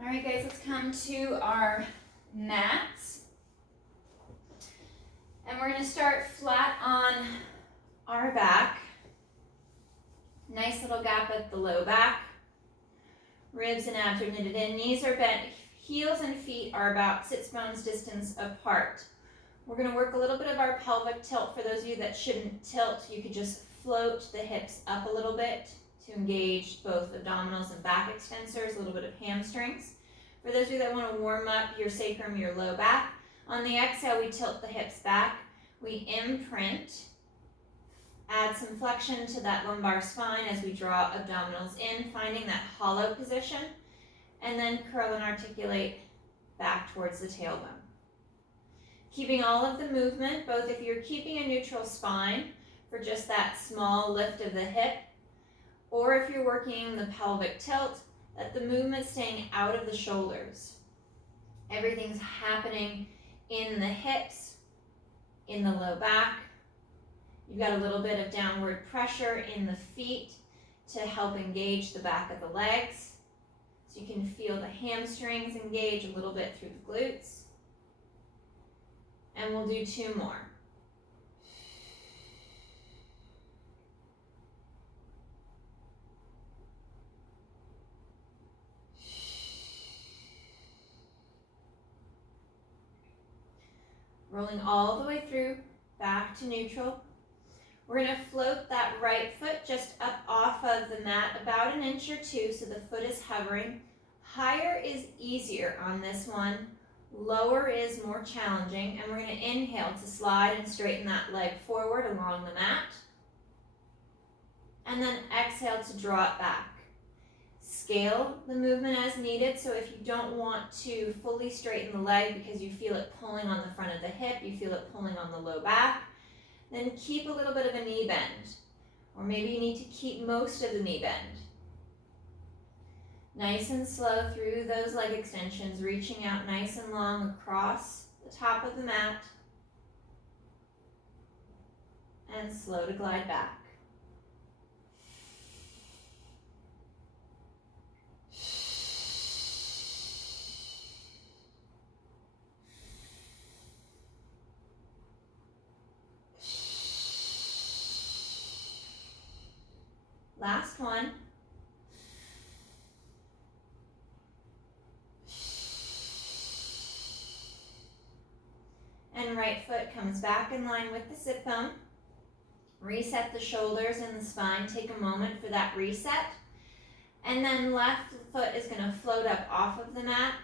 All right, guys, let's come to our mats. And we're going to start flat on our back. Nice little gap at the low back. Ribs and abs are knitted in. Knees are bent. Heels and feet are about sits bones distance apart. We're going to work a little bit of our pelvic tilt. For those of you that shouldn't tilt, you could just float the hips up a little bit to engage both abdominals and back extensors, a little bit of hamstrings. For those of you that want to warm up your sacrum, your low back, on the exhale, we tilt the hips back. We imprint, add some flexion to that lumbar spine as we draw abdominals in, finding that hollow position, and then curl and articulate back towards the tailbone. Keeping all of the movement, both if you're keeping a neutral spine for just that small lift of the hip, or if you're working the pelvic tilt, that the movement's staying out of the shoulders. Everything's happening in the hips, in the low back. You've got a little bit of downward pressure in the feet to help engage the back of the legs. So you can feel the hamstrings engage a little bit through the glutes. And we'll do 2 more. Rolling all the way through, back to neutral. We're going to float that right foot just up off of the mat about 1 inch or 2 so the foot is hovering. Higher is easier on this one. Lower is more challenging. And we're going to inhale to slide and straighten that leg forward along the mat. And then exhale to draw it back. Scale the movement as needed, so if you don't want to fully straighten the leg because you feel it pulling on the front of the hip, you feel it pulling on the low back, then keep a little bit of a knee bend. Or maybe you need to keep most of the knee bend. Nice and slow through those leg extensions, reaching out nice and long across the top of the mat. And slow to glide back. Last one. And right foot comes back in line with the sit bone. Reset the shoulders and the spine. Take a moment for that reset. And then left foot is going to float up off of the mat.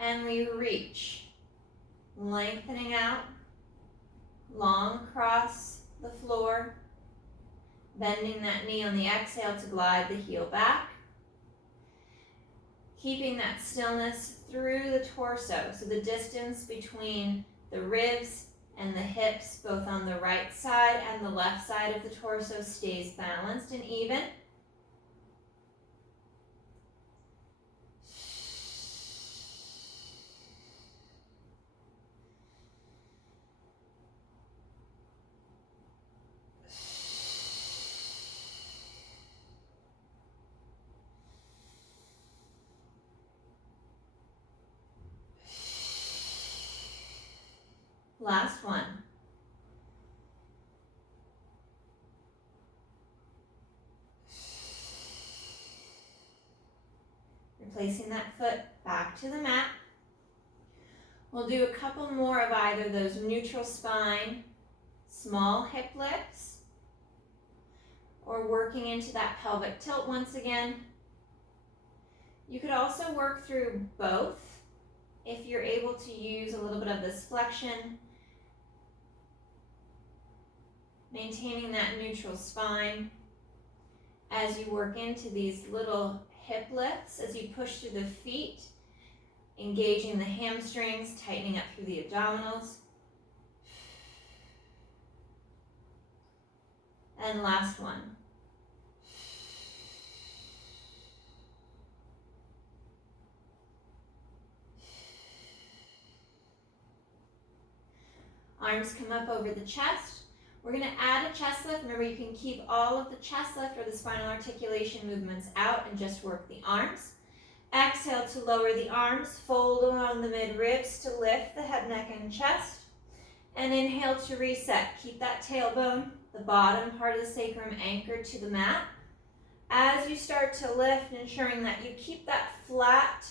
And we reach. Lengthening out. Long across the floor. Bending that knee on the exhale to glide the heel back. Keeping that stillness through the torso. So the distance between the ribs and the hips, both on the right side and the left side of the torso, stays balanced and even. Last one. Replacing that foot back to the mat. We'll do a couple more of either those neutral spine, small hip lifts, or working into that pelvic tilt once again. You could also work through both if you're able to use a little bit of this flexion. Maintaining that neutral spine as you work into these little hip lifts, as you push through the feet, engaging the hamstrings, tightening up through the abdominals. And last one. Arms come up over the chest. We're going to add a chest lift. Remember, you can keep all of the chest lift or the spinal articulation movements out and just work the arms. Exhale to lower the arms, fold around the mid-ribs to lift the head, neck, and chest. And inhale to reset. Keep that tailbone, the bottom part of the sacrum, anchored to the mat. As you start to lift, ensuring that you keep that flat,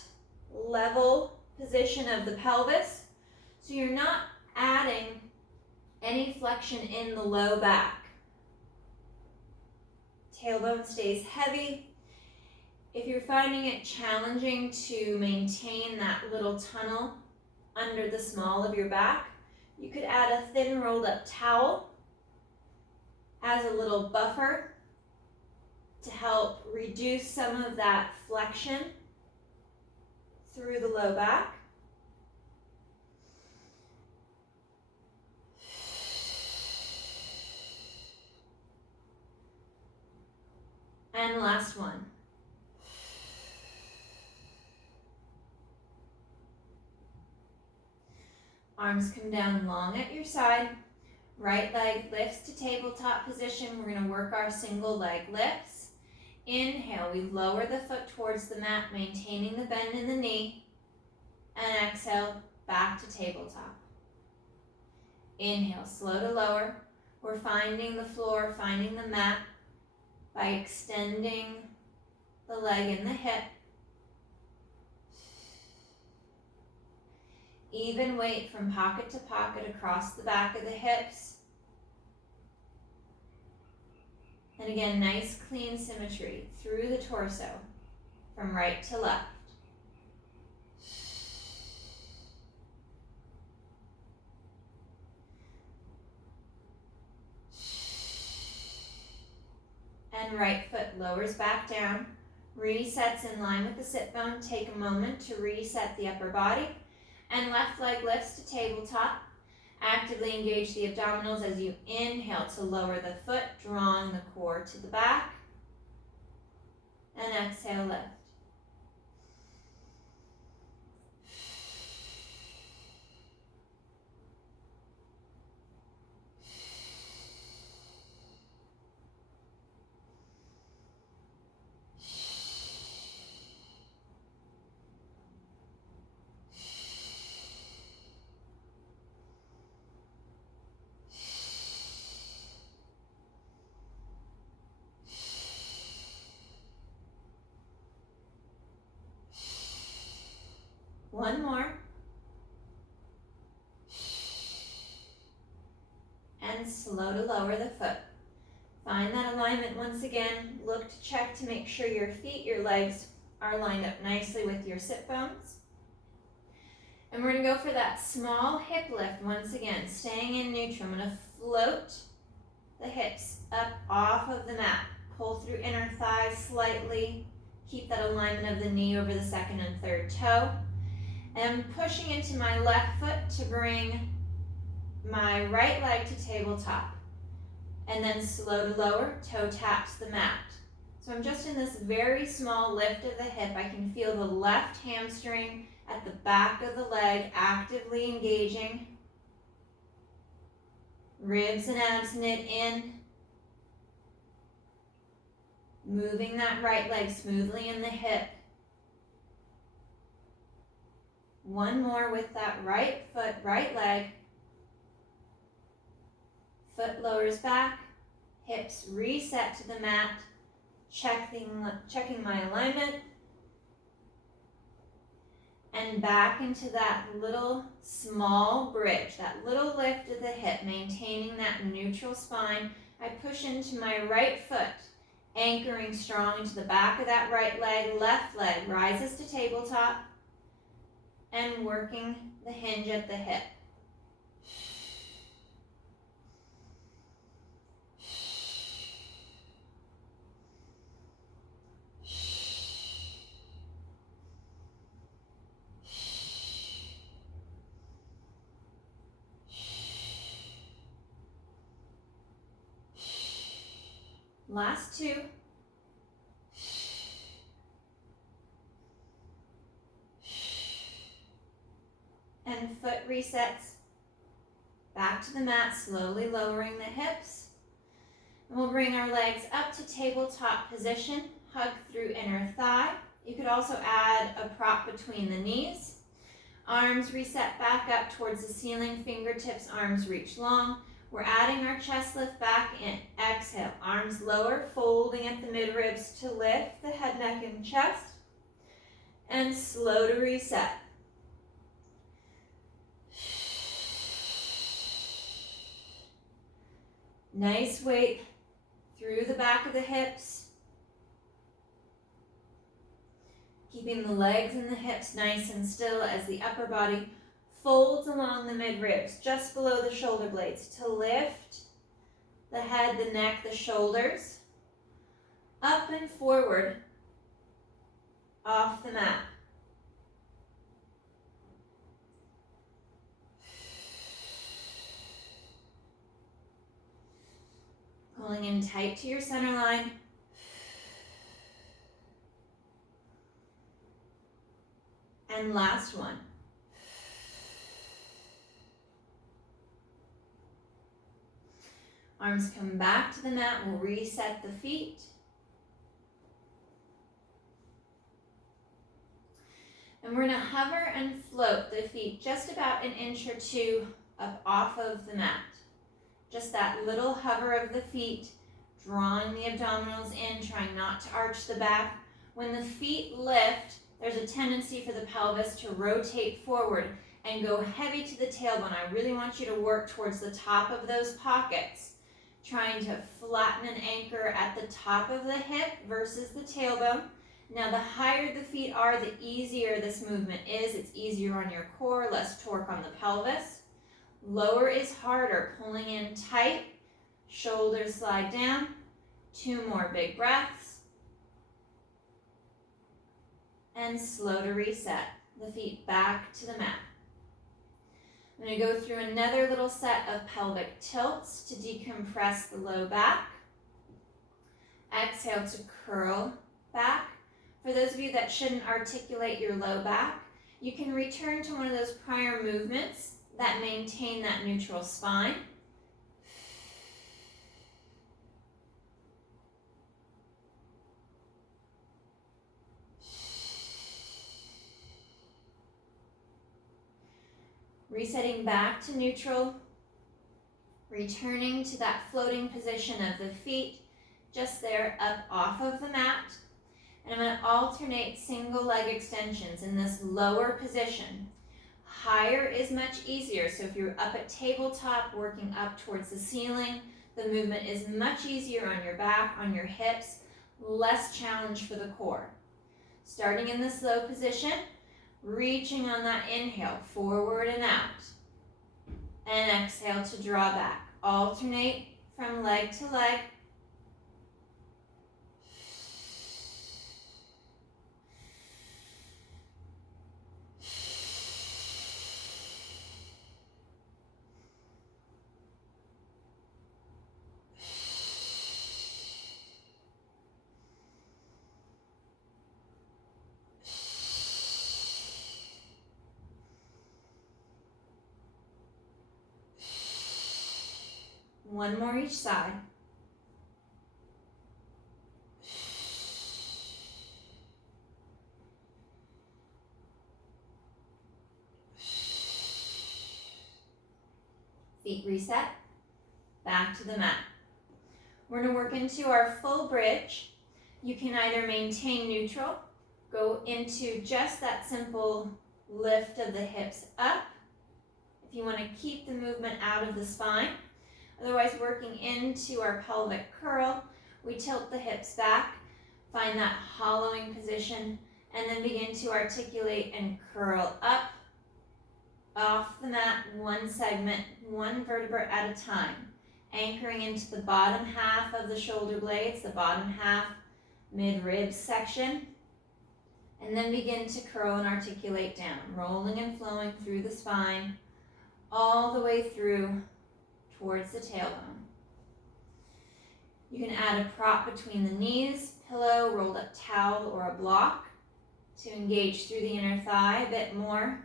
level position of the pelvis, so you're not adding any flexion in the low back. Tailbone stays heavy. If you're finding it challenging to maintain that little tunnel under the small of your back, you could add a thin rolled up towel as a little buffer to help reduce some of that flexion through the low back. And last one. Arms come down long at your side. Right leg lifts to tabletop position. We're going to work our single leg lifts. Inhale, we lower the foot towards the mat, maintaining the bend in the knee. And exhale, back to tabletop. Inhale, slow to lower. We're finding the floor, finding the mat by extending the leg and the hip. Even weight from pocket to pocket across the back of the hips. And again, nice clean symmetry through the torso from right to left. And right foot lowers back down, resets in line with the sit bone. Take a moment to reset the upper body. And left leg lifts to tabletop. Actively engage the abdominals as you inhale to lower the foot, drawing the core to the back. And exhale, lift. One more. And slow to lower the foot. Find that alignment once again. Look to check to make sure your feet, your legs are lined up nicely with your sit bones. And we're going to go for that small hip lift once again, staying in neutral. I'm going to float the hips up off of the mat. Pull through inner thighs slightly. Keep that alignment of the knee over the second and third toe. And I'm pushing into my left foot to bring my right leg to tabletop. And then slow to lower, toe taps the mat. So I'm just in this very small lift of the hip. I can feel the left hamstring at the back of the leg actively engaging. Ribs and abs knit in. Moving that right leg smoothly in the hip. One more with that right foot, right leg. Foot lowers back, hips reset to the mat, checking my alignment. And back into that little small bridge, that little lift of the hip, maintaining that neutral spine. I push into my right foot, anchoring strong into the back of that right leg. Left leg rises to tabletop. And working the hinge at the hip. Last two. And foot resets back to the mat, slowly lowering the hips. And we'll bring our legs up to tabletop position, hug through inner thigh, You could also add a prop between the knees. Arms reset back up towards the ceiling, fingertips, arms reach long. We're adding our chest lift back in. Exhale, arms lower, folding at the mid-ribs to lift the head, neck, and chest. And slow to reset. Nice weight through the back of the hips. Keeping the legs and the hips nice and still as the upper body folds along the mid-ribs, just below the shoulder blades, to lift the head, the neck, the shoulders, up and forward, off the mat. Pulling in tight to your center line. And last one. Arms come back to the mat. We'll reset the feet. And we're going to hover and float the feet just about an inch or two up off of the mat. Just that little hover of the feet, drawing the abdominals in, trying not to arch the back. When the feet lift, there's a tendency for the pelvis to rotate forward and go heavy to the tailbone. I really want you to work towards the top of those pockets, trying to flatten and anchor at the top of the hip versus the tailbone. Now, the higher the feet are, the easier this movement is. It's easier on your core, less torque on the pelvis. Lower is harder, pulling in tight, shoulders slide down. 2 more big breaths. And slow to reset. The feet back to the mat. I'm going to go through another little set of pelvic tilts to decompress the low back. Exhale to curl back. For those of you that shouldn't articulate your low back, you can return to one of those prior movements that maintain that neutral spine. Resetting back to neutral, returning to that floating position of the feet, just there up off of the mat. And I'm going to alternate single leg extensions in this lower position. Higher is much easier, so if you're up at tabletop, working up towards the ceiling, the movement is much easier on your back, on your hips, less challenge for the core. Starting in this low position, reaching on that inhale, forward and out. And exhale to draw back. Alternate from leg to leg. One more each side. Feet reset, back to the mat. We're going to work into our full bridge. You can either maintain neutral, go into just that simple lift of the hips up. If you want to keep the movement out of the spine. Otherwise, working into our pelvic curl, we tilt the hips back, find that hollowing position, and then begin to articulate and curl up, off the mat, one segment, one vertebra at a time, anchoring into the bottom half of the shoulder blades, the bottom half mid-rib section, and then begin to curl and articulate down, rolling and flowing through the spine, all the way through towards the tailbone. You can add a prop between the knees, pillow, rolled up towel, or a block to engage through the inner thigh a bit more.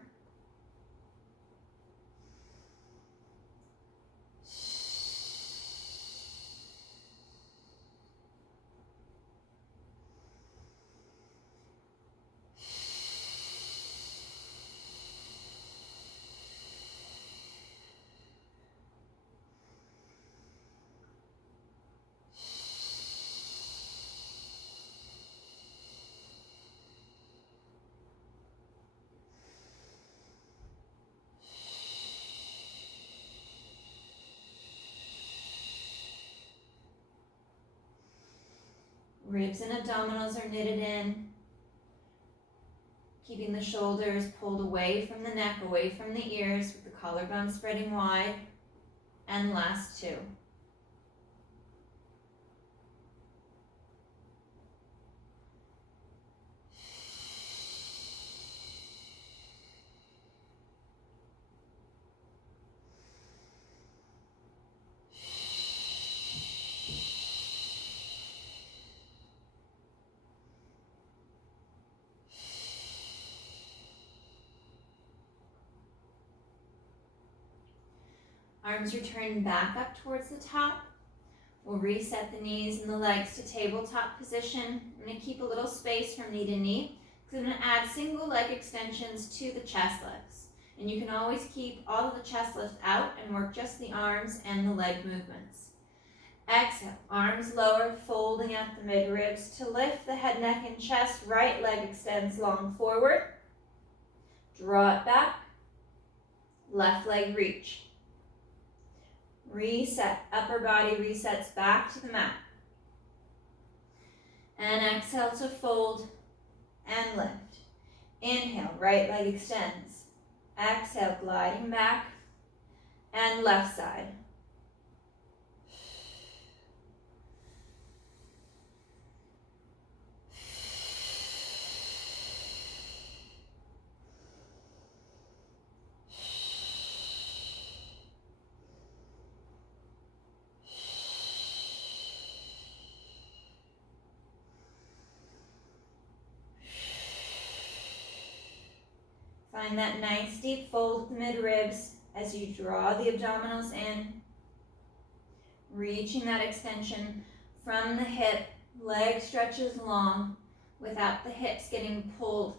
Ribs and abdominals are knitted in. Keeping the shoulders pulled away from the neck, away from the ears, with the collarbone spreading wide. And last two. Arms return back up towards the top. We'll reset the knees and the legs to tabletop position. I'm going to keep a little space from knee to knee because I'm going to add single leg extensions to the chest lifts. And you can always keep all of the chest lift out and work just the arms and the leg movements. Exhale, arms lower, folding at the midribs to lift the head, neck, and chest. Right leg extends long forward. Draw it back. Left leg reach. Reset, upper body resets back to the mat. And exhale to fold and lift. Inhale, right leg extends. Exhale, gliding back. And left side. Find that nice deep fold of the mid-ribs as you draw the abdominals in, reaching that extension from the hip, leg stretches long without the hips getting pulled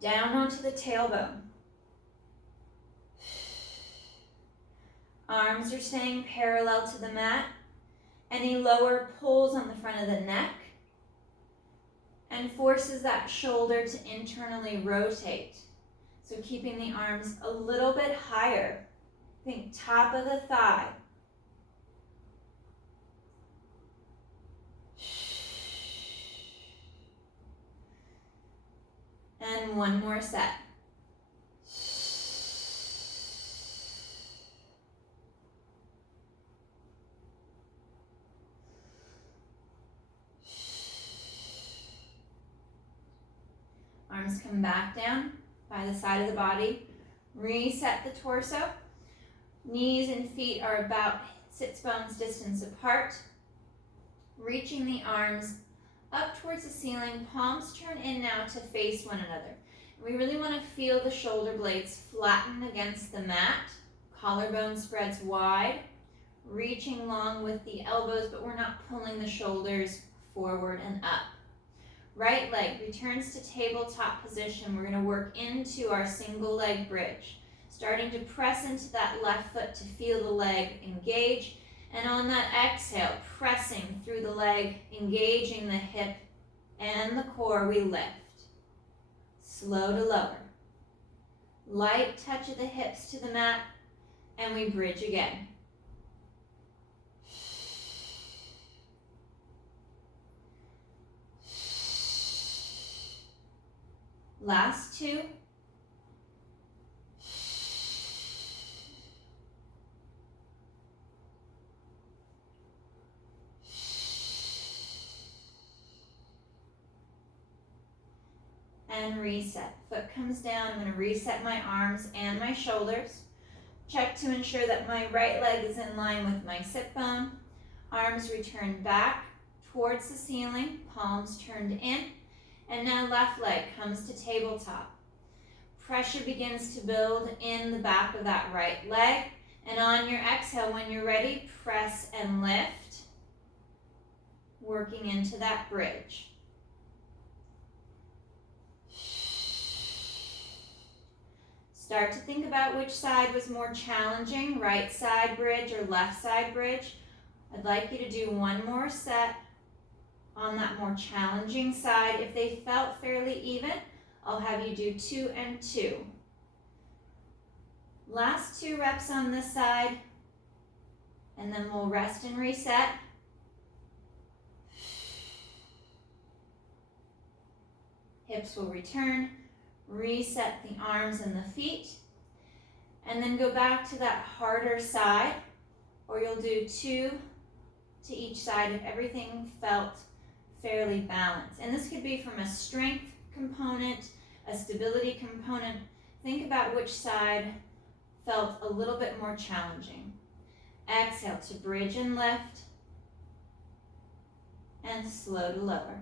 down onto the tailbone. Arms are staying parallel to the mat. Any lower pulls on the front of the neck and forces that shoulder to internally rotate. So keeping the arms a little bit higher. Think top of the thigh. And one more set. Arms come back down by the side of the body. Reset the torso. Knees and feet are about sits bones distance apart. Reaching the arms up towards the ceiling. Palms turn in now to face one another. We really want to feel the shoulder blades flatten against the mat. Collarbone spreads wide. Reaching long with the elbows, but we're not pulling the shoulders forward and up. Right leg returns to tabletop position. We're going to work into our single leg bridge. Starting to press into that left foot to feel the leg engage. And on that exhale, pressing through the leg, engaging the hip and the core, we lift. Slow to lower. Light touch of the hips to the mat, and we bridge again. Last two. And reset. Foot comes down. I'm going to reset my arms and my shoulders. Check to ensure that my right leg is in line with my sit bone. Arms return back towards the ceiling. Palms turned in. And now left leg comes to tabletop. Pressure begins to build in the back of that right leg. And on your exhale, when you're ready, press and lift. Working into that bridge. Start to think about which side was more challenging, right side bridge or left side bridge. I'd like you to do one more set on that more challenging side. If they felt fairly even, I'll have you do 2 and 2. Last 2 reps on this side, and then we'll rest and reset. Hips will return. Reset the arms and the feet. And then go back to that harder side, or you'll do 2 to each side if everything felt fairly balanced. And this could be from a strength component, a stability component. Think about which side felt a little bit more challenging. Exhale to bridge and lift, and slow to lower.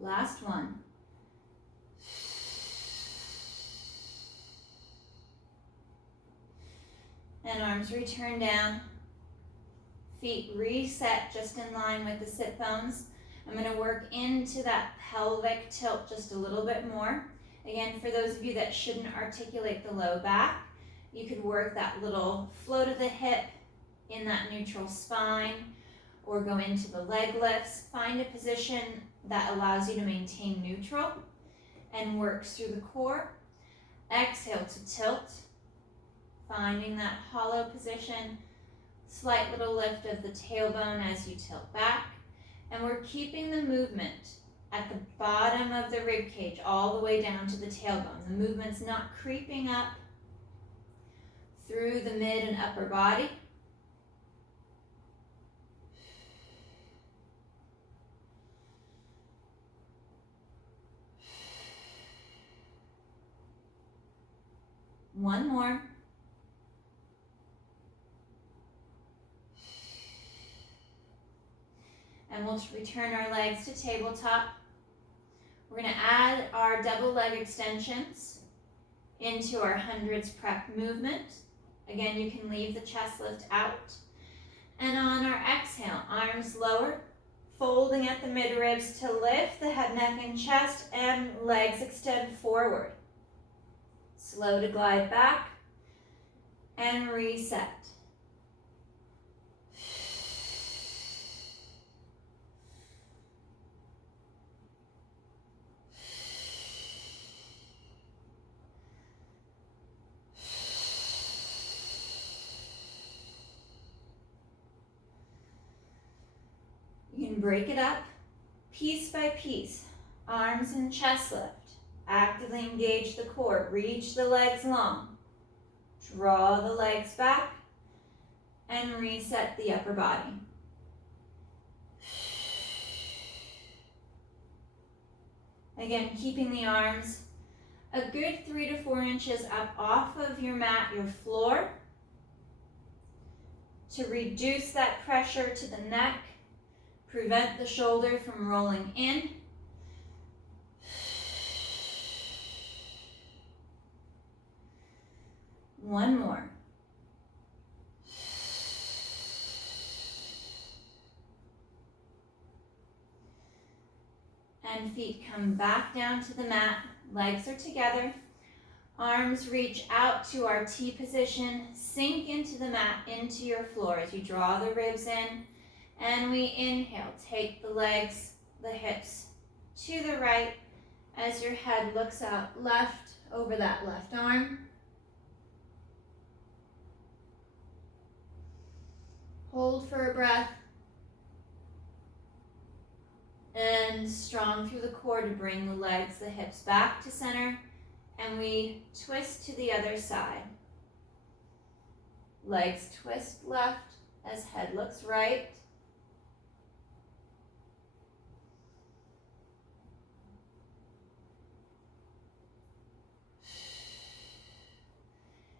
Last one. And arms return down. Feet reset just in line with the sit bones. I'm going to work into that pelvic tilt just a little bit more. Again, for those of you that shouldn't articulate the low back, you could work that little float of the hip in that neutral spine, or go into the leg lifts. Find a position that allows you to maintain neutral and works through the core. Exhale to tilt, finding that hollow position. Slight little lift of the tailbone as you tilt back. And we're keeping the movement at the bottom of the rib cage all the way down to the tailbone. The movement's not creeping up through the mid and upper body. One more. And we'll return our legs to tabletop. We're going to add our double leg extensions into our hundreds prep movement. Again, you can leave the chest lift out. And on our exhale, arms lower, folding at the midribs to lift the head, neck, and chest, and legs extend forward. Slow to glide back and reset. You can break it up piece by piece, arms and chest lift. Actively engage the core, reach the legs long, draw the legs back, and reset the upper body. Again, keeping the arms a good 3 to 4 inches up off of your mat, your floor, to reduce that pressure to the neck, prevent the shoulder from rolling in. One more. And feet come back down to the mat. Legs are together. Arms reach out to our T position. Sink into the mat, into your floor as you draw the ribs in. And we inhale. Take the legs, the hips to the right as your head looks out left over that left arm. Hold for a breath. And strong through the core to bring the legs, the hips back to center. And we twist to the other side. Legs twist left as head looks right.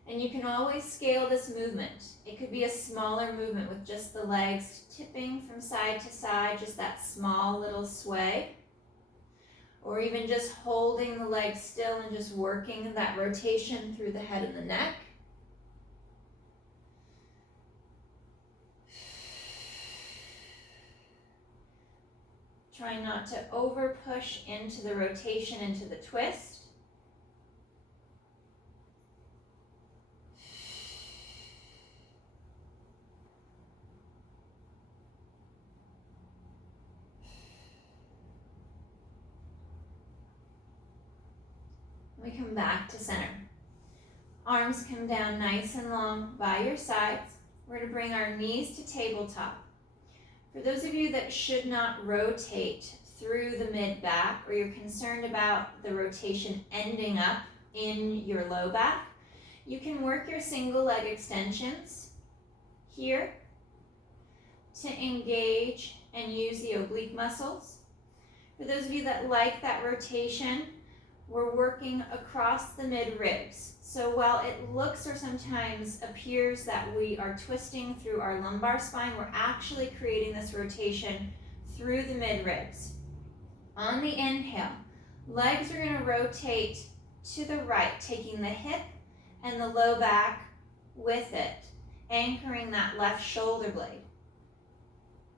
And you can always scale this movement. It could be a smaller movement with just the legs tipping from side to side, just that small little sway. Or even just holding the legs still and just working that rotation through the head and the neck. Try not to over push into the rotation, into the twist. We come back to center. Arms come down nice and long by your sides. We're going to bring our knees to tabletop. For those of you that should not rotate through the mid-back, or you're concerned about the rotation ending up in your low back, you can work your single leg extensions here to engage and use the oblique muscles. For those of you that like that rotation, we're working across the mid-ribs. So while it looks or sometimes appears that we are twisting through our lumbar spine, we're actually creating this rotation through the mid-ribs. On the inhale, legs are going to rotate to the right, taking the hip and the low back with it, anchoring that left shoulder blade.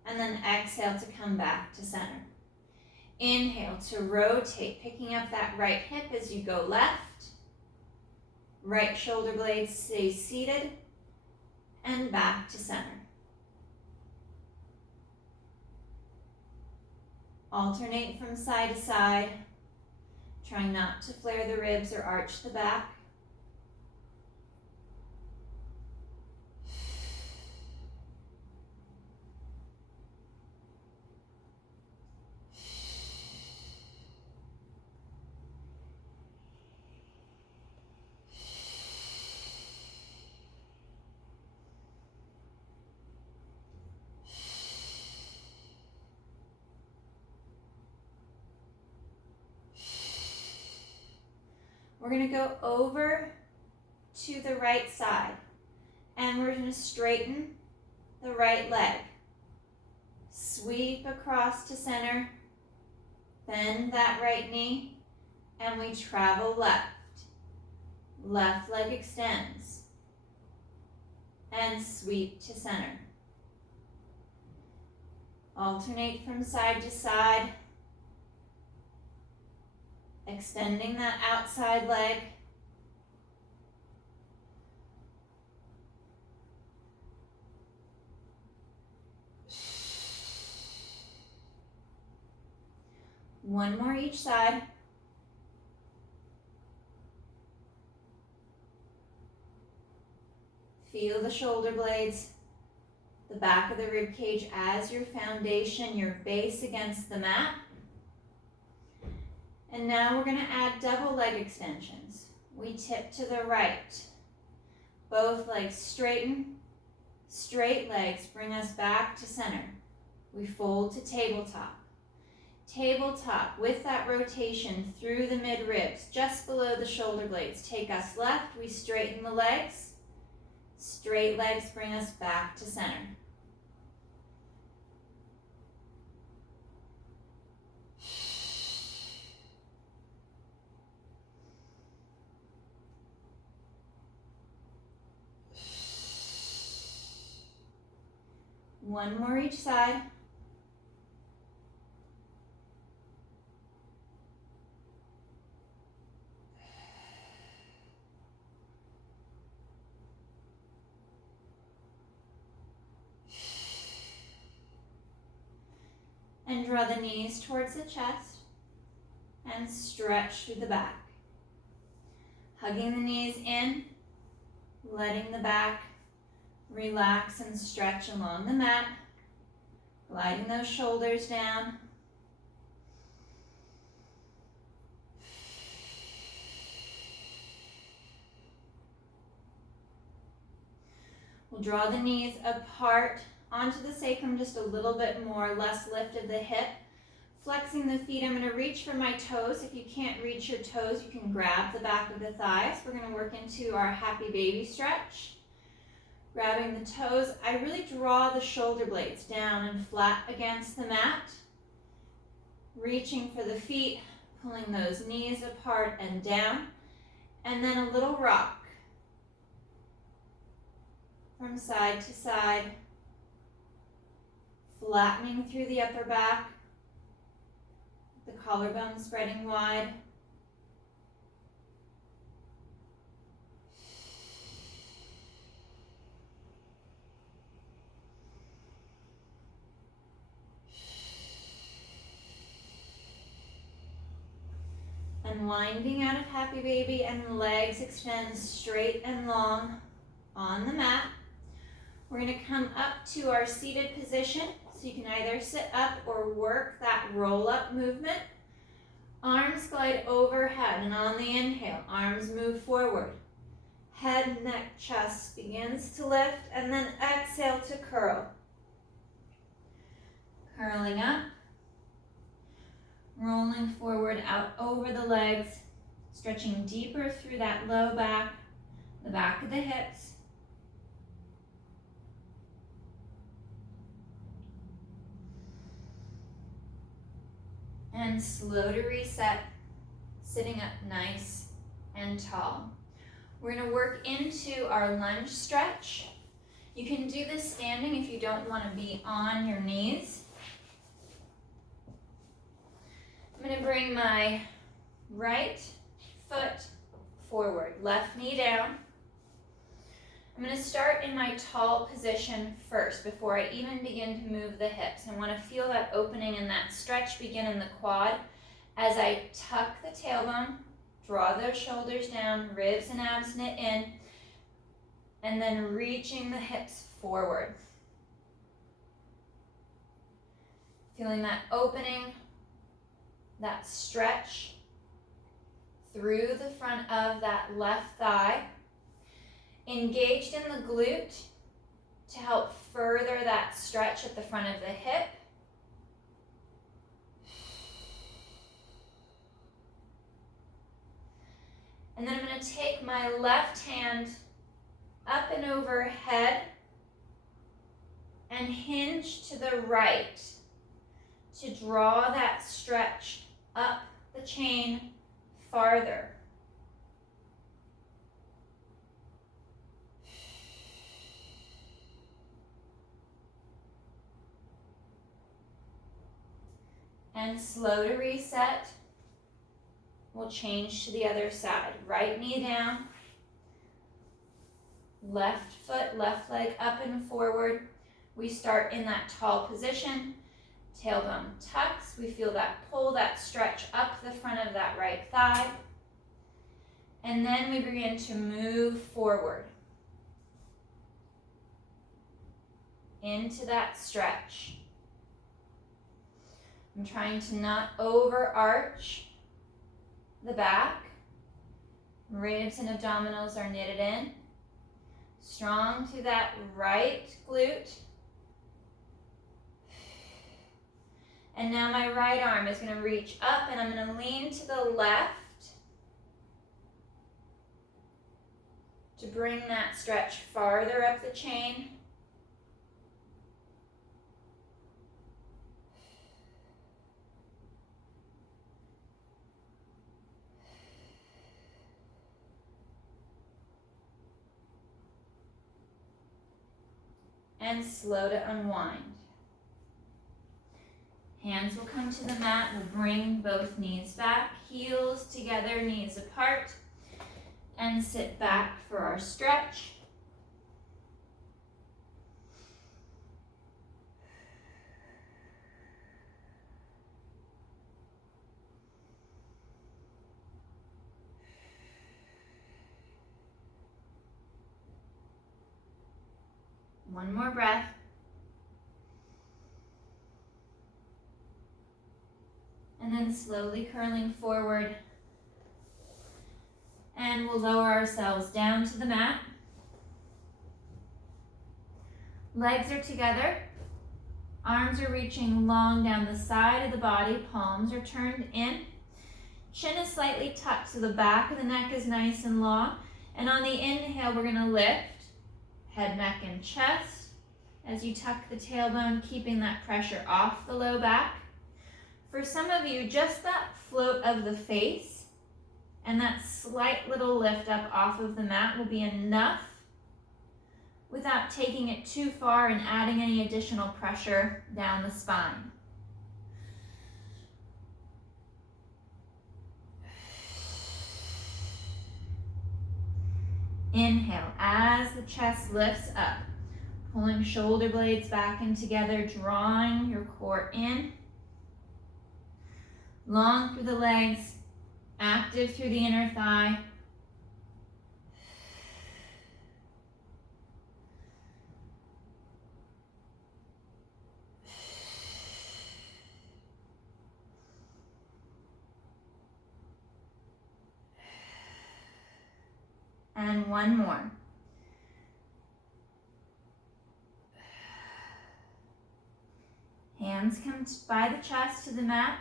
And then exhale to come back to center. Inhale to rotate, picking up that right hip as you go left. Right shoulder blade stays seated and back to center. Alternate from side to side, trying not to flare the ribs or arch the back. We're going to go over to the right side, and we're going to straighten the right leg. Sweep across to center, bend that right knee, and we travel left. Left leg extends, and sweep to center. Alternate from side to side, extending that outside leg. One more each side. Feel the shoulder blades, the back of the rib cage as your foundation, your base against the mat. And now we're going to add double leg extensions. We tip to the right. Both legs straighten. Straight legs bring us back to center. We fold to tabletop. Tabletop with that rotation through the mid-ribs, just below the shoulder blades. Take us left, we straighten the legs. Straight legs bring us back to center. One more each side. And draw the knees towards the chest and stretch through the back. Hugging the knees in, letting the back relax and stretch along the mat, gliding those shoulders down. We'll draw the knees apart onto the sacrum just a little bit more, less lift of the hip. Flexing the feet, I'm going to reach for my toes. If you can't reach your toes, you can grab the back of the thighs. We're going to work into our happy baby stretch. Grabbing the toes, I really draw the shoulder blades down and flat against the mat. Reaching for the feet, pulling those knees apart and down. And then a little rock from side to side, flattening through the upper back, the collarbone spreading wide. unwinding out of happy baby, and legs extend straight and long on the mat. We're going to come up to our seated position, so you can either sit up or work that roll-up movement. Arms glide overhead, and on the inhale, arms move forward. Head, neck, chest begins to lift, and then exhale to curl. Curling up, rolling forward out over the legs, stretching deeper through that low back, the back of the hips. And slow to reset, sitting up nice and tall. We're going to work into our lunge stretch. You can do this standing if you don't want to be on your knees. I'm going to bring my right foot forward, left knee down. I'm going to start in my tall position first before I even begin to move the hips. I want to feel that opening and that stretch begin in the quad as I tuck the tailbone, draw those shoulders down, ribs and abs knit in, and then reaching the hips forward. Feeling that opening, that stretch through the front of that left thigh. Engaged in the glute to help further that stretch at the front of the hip. And then I'm going to take my left hand up and overhead and hinge to the right to draw that stretch up the chain farther. And slow to reset. We'll change to the other side. Right knee down. Left foot, left leg up and forward. We start in that tall position. Tailbone tucks. We feel that pull, that stretch up the front of that right thigh. And then we begin to move forward into that stretch. I'm trying to not overarch the back. Ribs and abdominals are knitted in. Strong through that right glute. And now my right arm is going to reach up and I'm going to lean to the left to bring that stretch farther up the chain. And slow to unwind. Hands will come to the mat. We'll bring both knees back, heels together, knees apart, and sit back for our stretch. One more breath. And then slowly curling forward. And we'll lower ourselves down to the mat. Legs are together. Arms are reaching long down the side of the body. Palms are turned in. Chin is slightly tucked so the back of the neck is nice and long. And on the inhale, we're going to lift. Head, neck, and chest as you tuck the tailbone, keeping that pressure off the low back. For some of you, just that float of the face and that slight little lift up off of the mat will be enough without taking it too far and adding any additional pressure down the spine. Inhale as the chest lifts up, pulling shoulder blades back and together, drawing your core in, long through the legs, Active through the inner thigh. And one more. Hands come by the chest to the mat.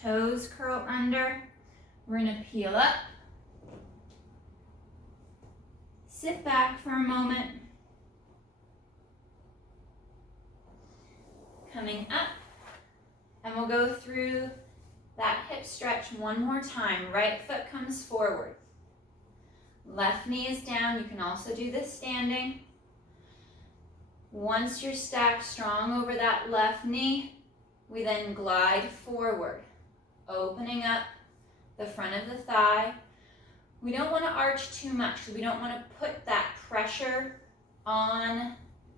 Toes curl under. We're going to peel up. Sit back for a moment. Coming up. And we'll go through that hip stretch one more time. Right foot comes forward. Left knee is down. You can also do this standing. Once you're stacked strong over that left knee, we then glide forward, opening up the front of the thigh. We don't want to arch too much, so we don't want to put that pressure on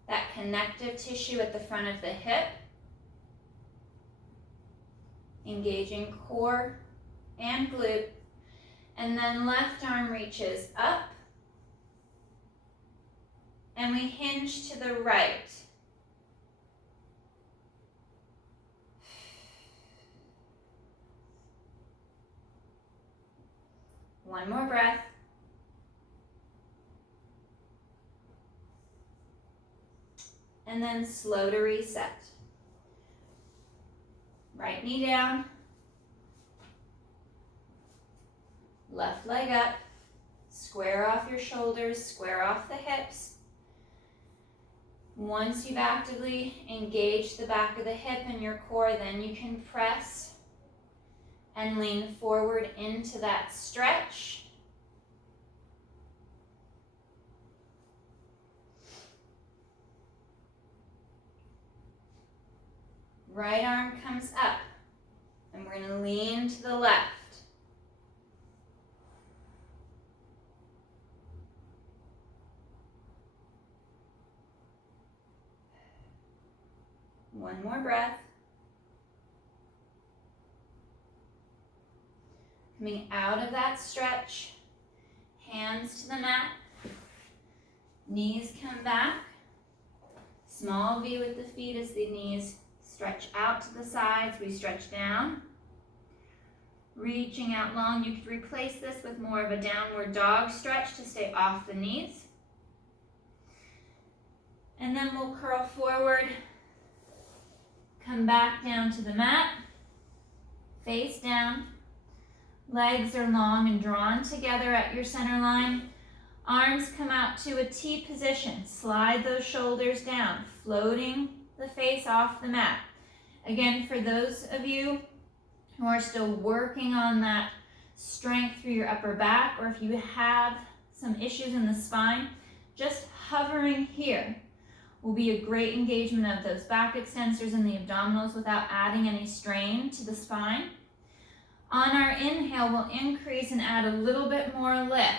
that connective tissue at the front of the hip. Engaging core and glute. And then left arm reaches up. And we hinge to the right. One more breath. And then slow to reset. Right knee down. Left leg up. Square off your shoulders, square off the hips. Once you've actively engaged the back of the hip and your core, then you can press and lean forward into that stretch. Right arm comes up, and we're going to lean to the left. One more breath. Coming out of that stretch, hands to the mat, knees come back, small V with the feet as the knees stretch out to the sides, we stretch down, reaching out long. You could replace this with more of a downward dog stretch to stay off the knees. And then we'll curl forward, come back down to the mat, face down. Legs are long and drawn together at your center line. Arms come out to a T position. Slide those shoulders down, floating the face off the mat. Again, for those of you who are still working on that strength through your upper back, or if you have some issues in the spine, just hovering here will be a great engagement of those back extensors and the abdominals without adding any strain to the spine. On our inhale, we'll increase and add a little bit more lift.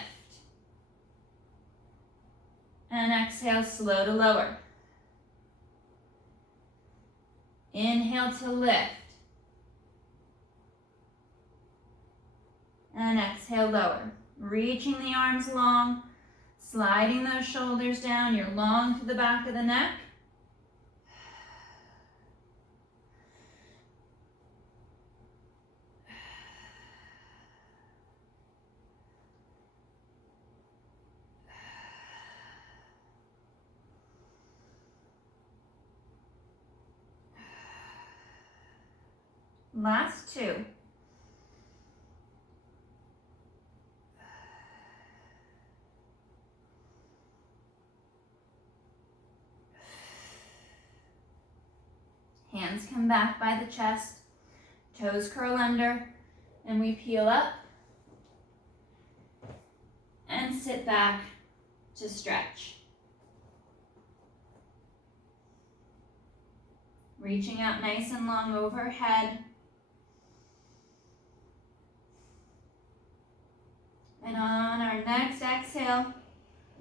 And exhale, slow to lower. Inhale to lift. And exhale, lower. Reaching the arms long, sliding those shoulders down. You're long to the back of the neck. Last two. Hands come back by the chest, toes curl under, and we peel up and sit back to stretch. Reaching out nice and long overhead. And on our next exhale,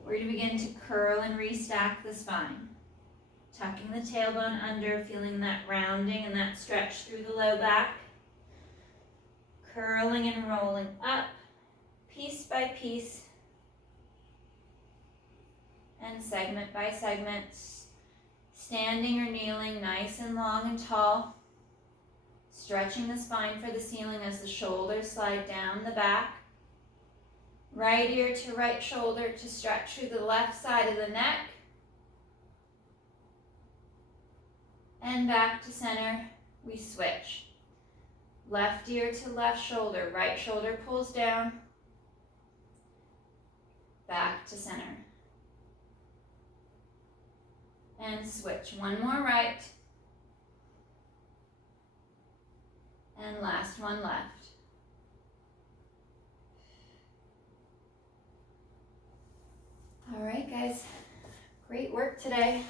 we're going to begin to curl and restack the spine. Tucking the tailbone under, feeling that rounding and that stretch through the low back. curling and rolling up, piece by piece, and segment by segment, standing or kneeling nice and long and tall, stretching the spine for the ceiling as the shoulders slide down the back, right ear to right shoulder to stretch through the left side of the neck, and back to center, we switch. Left ear to left shoulder, right shoulder pulls down, back to center. And switch. One more right. And last one left. All right, guys. Great work today.